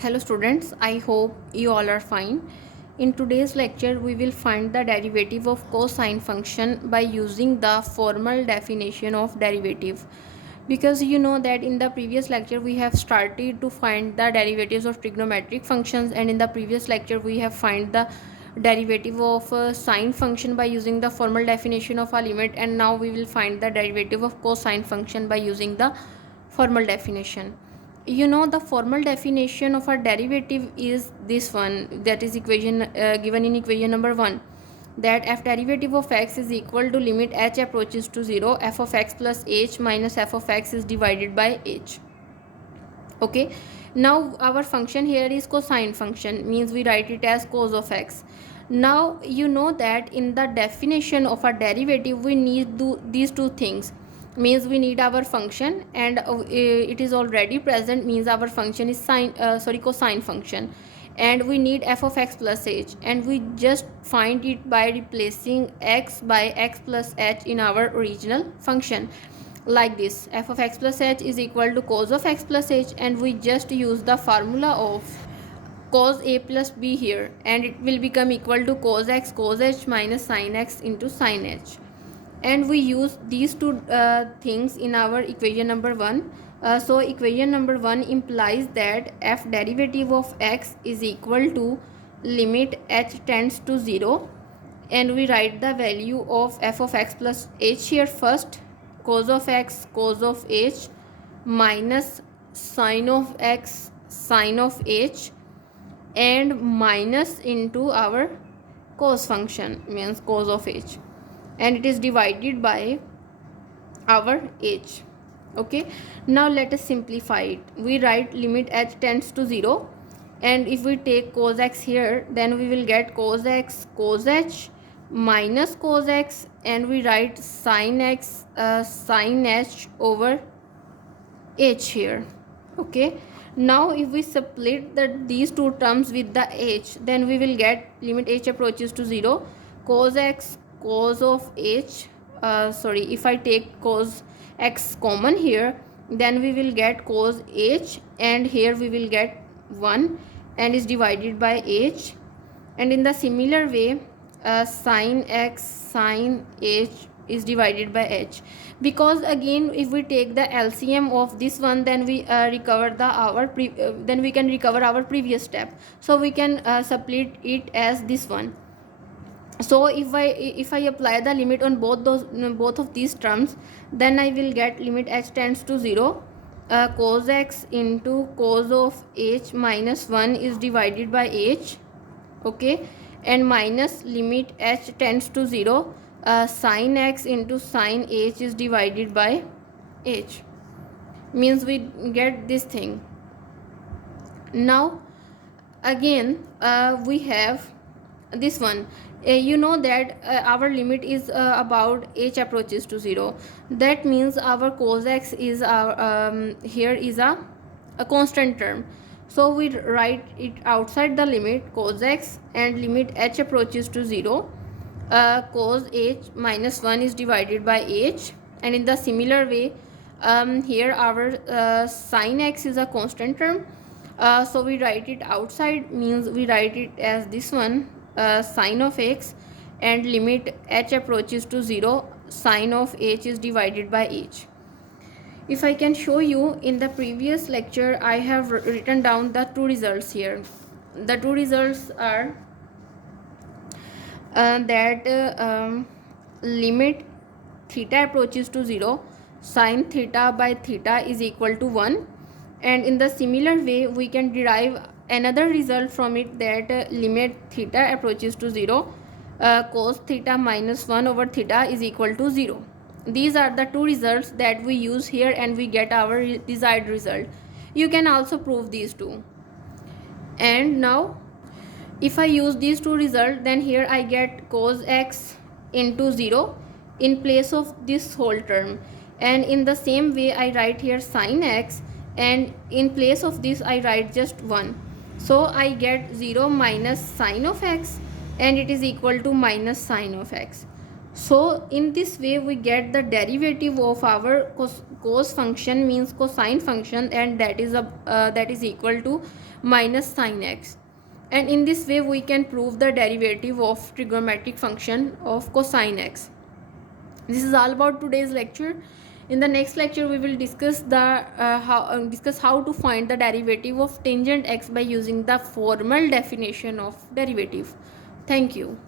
Hello students, I hope you all are fine. In today's lecture, we will find the derivative of cosine function by using the formal definition of derivative. Because you know that in the previous lecture we have started to find the derivatives of trigonometric functions, and in the previous lecture we have find the derivative of sine function by using the formal definition of a limit, and now we will find the derivative of cosine function by using the formal definition. The formal definition of a derivative is this one, that is equation given in equation number 1, that f derivative of x is equal to limit h approaches to 0 f of x plus h minus f of x is divided by h. Okay, now our function here is cosine function, means we write it as cos of x. Now you know that in the definition of a derivative we need these two things, means we need our function, and it is already present, means our function is cosine function, and we need f of x plus h, and we just find it by replacing x by x plus h in our original function, like this: f of x plus h is equal to cos of x plus h, and we just use the formula of cos a plus b here, and it will become equal to cos x cos h minus sin x into sin h. And we use these two things in our equation number 1. So equation number 1 implies that f derivative of x is equal to limit h tends to 0, and we write the value of f of x plus h here first: cos of x cos of h minus sin of x sin of h, and minus into our cos function, means cos of h, and it is divided by our h. Okay, now let us simplify it. We write limit h tends to 0, and if we take cos x here, then we will get cos x cos h minus cos x, and we write sin x sin h over h here. Okay, now if we split these two terms with the h, then we will get limit h approaches to 0 cos x cos of h, if I take cos x common here, then we will get cos h, and here we will get 1, and is divided by h. And in the similar way, sin x sin h is divided by h, because again if we take the LCM of this one, then we recover then we can recover our previous step, so we can split it as this one. So if I apply the limit on both of these terms, then I will get limit h tends to 0, cos x into cos of h minus 1 is divided by h. Okay, and minus limit h tends to 0, sin x into sin h is divided by h, means we get this thing. Now again we have this one. You know that our limit is about h approaches to 0. That means our cos x is here is a constant term, so we write it outside the limit cos x, and limit h approaches to 0, cos h minus 1 is divided by h. And in the similar way, here our sin x is a constant term, so we write it outside, means we write it as this one, sin of x, and limit h approaches to 0, sin of h is divided by h. If I can show you, in the previous lecture I have written down the two results here. The two results are limit theta approaches to 0, sin theta by theta is equal to 1, and in the similar way we can derive another result from it, that limit theta approaches to 0, cos theta minus 1 over theta is equal to 0. These are the two results that we use here, and we get our desired result. You can also prove these two. And now if I use these two results, then here I get cos x into 0 in place of this whole term, and in the same way I write here sin x, and in place of this I write just 1. So I get 0 minus sin of x, and it is equal to minus sin of x. So in this way we get the derivative of our cos function means cosine function, and that is equal to minus sin x. And in this way we can prove the derivative of trigonometric function of cosine x. This is all about today's lecture. In the next lecture we will discuss how to find the derivative of tangent x by using the formal definition of derivative. Thank you.